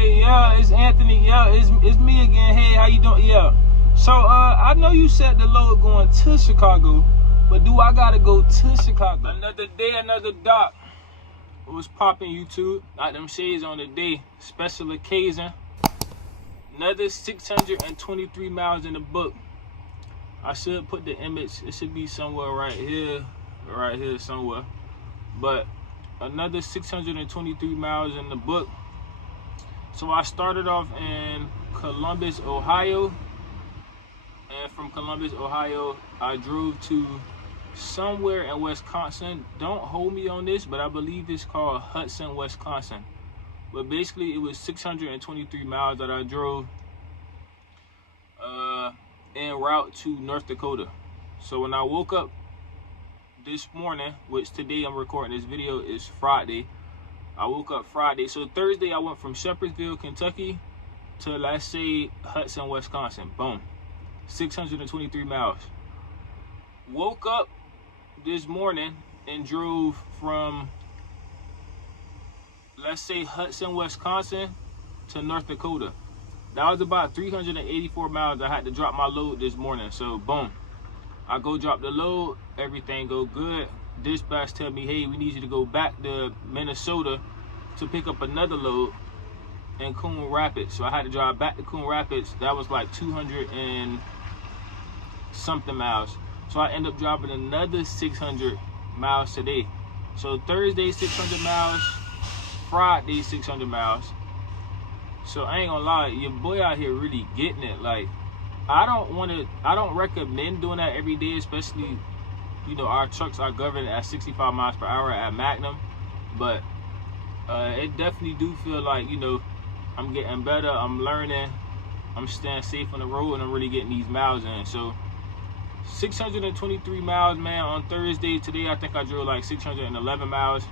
Hey, yeah, it's Anthony. Yeah, it's me again. Hey, how you doing? Yeah. So, I know you said the load going to Chicago, but do I gotta go to Chicago? Another day, another doc. What's popping, YouTube? Got them shades on the day. Special occasion. Another 623 miles in the book. I should put the image. It should be somewhere right here somewhere. But another 623 miles in the book. So I started off in Columbus, Ohio. And from Columbus, Ohio, I drove to somewhere in Wisconsin. Don't hold me on this, but I believe it's called Hudson, Wisconsin. But basically, it was 623 miles that I drove en route to North Dakota. So when I woke up this morning, which today I'm recording this video, is Friday. I woke up Friday. So Thursday, I went from Shepherdsville, Kentucky to, let's say, Hudson, Wisconsin. Boom. 623 miles. Woke up this morning and drove from, let's say, Hudson, Wisconsin to North Dakota. That was about 384 miles. I had to drop my load this morning. So boom, I go drop the load, everything go good. Dispatch tell me, hey, we need you to go back to Minnesota to pick up another load in Coon Rapids. So I had to drive back to Coon Rapids. That was like 200 and something miles. So I end up driving another 600 miles today. So Thursday 600 miles, Friday 600 miles. So I ain't gonna lie, your boy out here really getting it. Like, I don't recommend doing that every day, especially, you know, our trucks are governed at 65 miles per hour at Magnum. But it definitely do feel like, you know, I'm getting better, I'm learning, I'm staying safe on the road, and I'm really getting these miles in. So 623 miles, man, on Thursday. Today, I think I drove like 611 miles.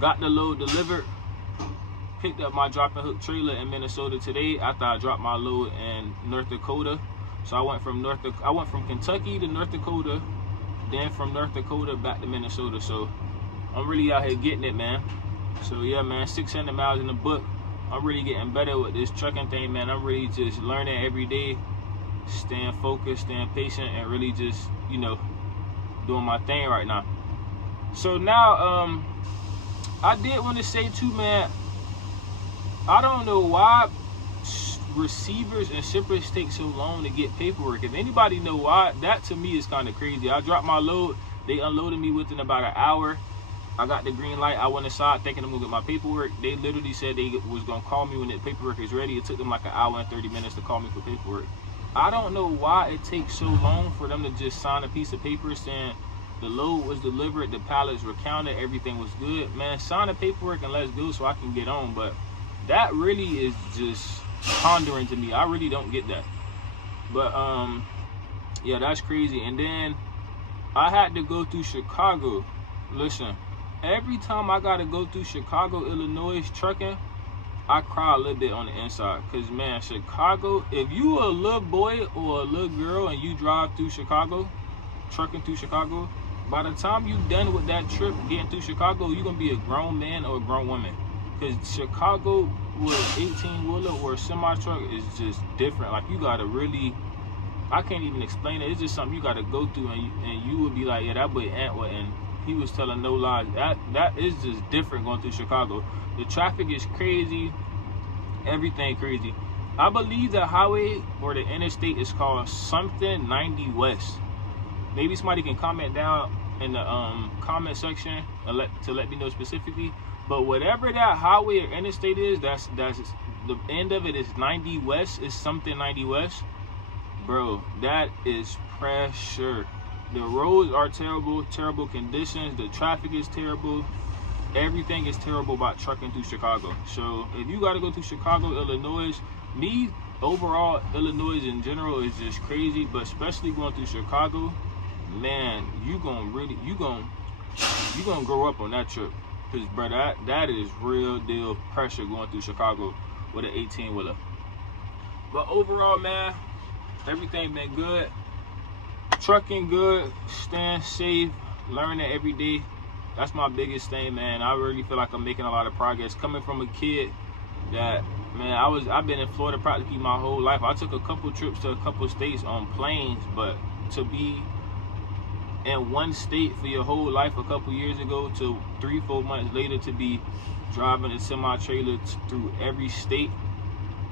Got the load delivered. Picked up my drop and hook trailer in Minnesota today after I dropped my load in North Dakota. So I went from Kentucky to North Dakota, then from North Dakota back to Minnesota. So I'm really out here getting it, man. So yeah, man, 600 miles in the book. I'm really getting better with this trucking thing, man. I'm really just learning every day, staying focused, staying patient, and really just, you know, doing my thing right now. So now, I did want to say too, man, I don't know why receivers and shippers take so long to get paperwork. If anybody know why, that to me is kind of crazy. I dropped my load, they unloaded me within about an hour. I got the green light. I went inside thinking I'm gonna get my paperwork. They literally said they was gonna call me when the paperwork is ready. It took them like an hour and 30 minutes to call me for paperwork. I don't know why it takes so long for them to just sign a piece of paper saying the load was delivered, the pallets were counted, everything was good. Man, sign the paperwork and let's go so I can get on. But that really is just pondering to me. I really don't get that. But yeah, that's crazy. And then I had to go through Chicago. Listen, every time I gotta go through Chicago, Illinois trucking, I cry a little bit on the inside. Cause man, Chicago, if you a little boy or a little girl and you drive through Chicago, trucking through Chicago, by the time you done with that trip getting through Chicago, you're gonna be a grown man or a grown woman. Cause Chicago with 18-wheeler or a semi-truck is just different. Like, you gotta really, I can't even explain it. It's just something you gotta go through, and you would be like, yeah, that boy Antwood, and he was telling no lies. That is just different going through Chicago. The traffic is crazy, everything crazy. I believe the highway or the interstate is called something 90 West. Maybe somebody can comment down in the comment section and let me know specifically. But whatever that highway or interstate is, that's the end of it is 90 West, is something 90 West. Bro, that is pressure. The roads are terrible, terrible conditions. The traffic is terrible. Everything is terrible about trucking through Chicago. So if you gotta go through Chicago, Illinois, me, overall, Illinois in general is just crazy, but especially going through Chicago, man, you gonna grow up on that trip. Cause bro, that is real deal pressure going through Chicago with an 18-wheeler. But overall, man, everything been good. Trucking good, staying safe, learning every day. That's my biggest thing, man. I really feel like I'm making a lot of progress. Coming from a kid that, man, I've been in Florida practically my whole life. I took a couple trips to a couple states on planes, but to be in one state for your whole life a couple years ago to 3-4 months later to be driving a semi-trailer through every state,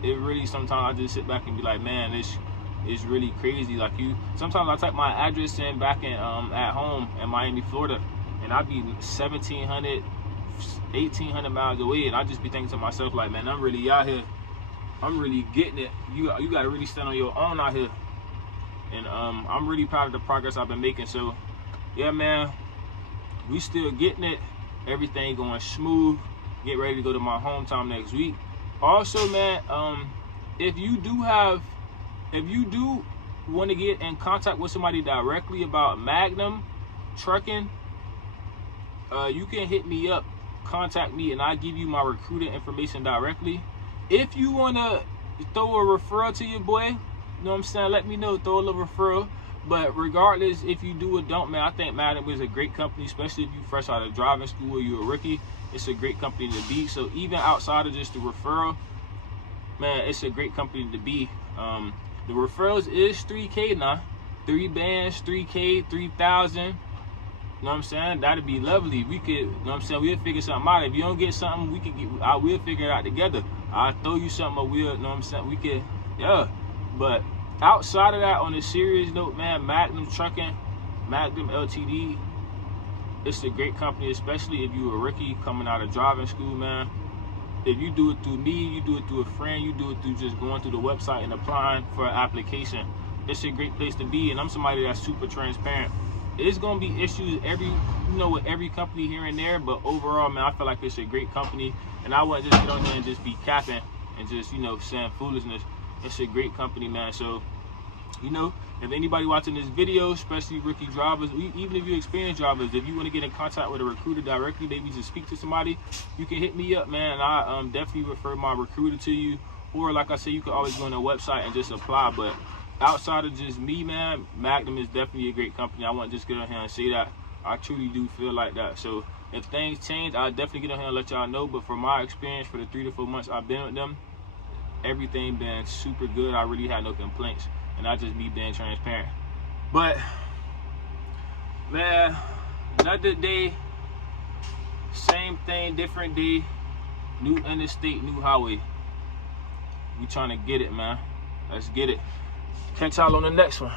it really, sometimes I just sit back and be like, man, it's really crazy. Like, sometimes I type my address in back in at home in Miami, Florida, and I'd be 1,700, 1,800 miles away, and I just be thinking to myself like, man, I'm really out here. I'm really getting it. You got to really stand on your own out here. And I'm really proud of the progress I've been making. So yeah, man, we still getting it. Everything going smooth. Get ready to go to my hometown next week. Also, man, if you do want to get in contact with somebody directly about Magnum trucking, you can hit me up, contact me, and I'll give you my recruiter information directly. If you want to throw a referral to your boy, you know what I'm saying, let me know, throw a little referral. But regardless, if you do or don't, man, I think Magnum is a great company, especially if you fresh out of driving school or you're a rookie. It's a great company to be. So even outside of just the referral, man, it's a great company to be. The referrals is $3K now. 3 bands, $3K, $3,000. You know what I'm saying? That'd be lovely. We could, you know what I'm saying, we'll figure something out. If you don't get something, we'll figure it out together. I'll throw you something, or we'll, you know what I'm saying, we could, yeah. But outside of that, on a serious note, man, Magnum Trucking, Magnum Ltd, it's a great company, especially if you're a rookie coming out of driving school, man. If you do it through me, you do it through a friend, you do it through just going through the website and applying for an application, it's a great place to be. And I'm somebody that's super transparent. It's gonna be issues with every company here and there, but overall, man, I feel like it's a great company, and I wouldn't just get on here and just be capping and just, saying foolishness. It's a great company, man. So, if anybody watching this video, especially rookie drivers, even if you're experienced drivers, if you want to get in contact with a recruiter directly, maybe just speak to somebody, you can hit me up, man. And I definitely refer my recruiter to you. Or like I said, you can always go on their website and just apply. But outside of just me, man, Magnum is definitely a great company. I want to just get on here and say that. I truly do feel like that. So if things change, I'll definitely get on here and let y'all know. But from my experience, for the 3 to 4 months I've been with them, everything been super good. I really had no complaints, and I just be being transparent. But man, another day, same thing, different day, new interstate, new highway. We trying to get it, man. Let's get it. Catch y'all on the next one.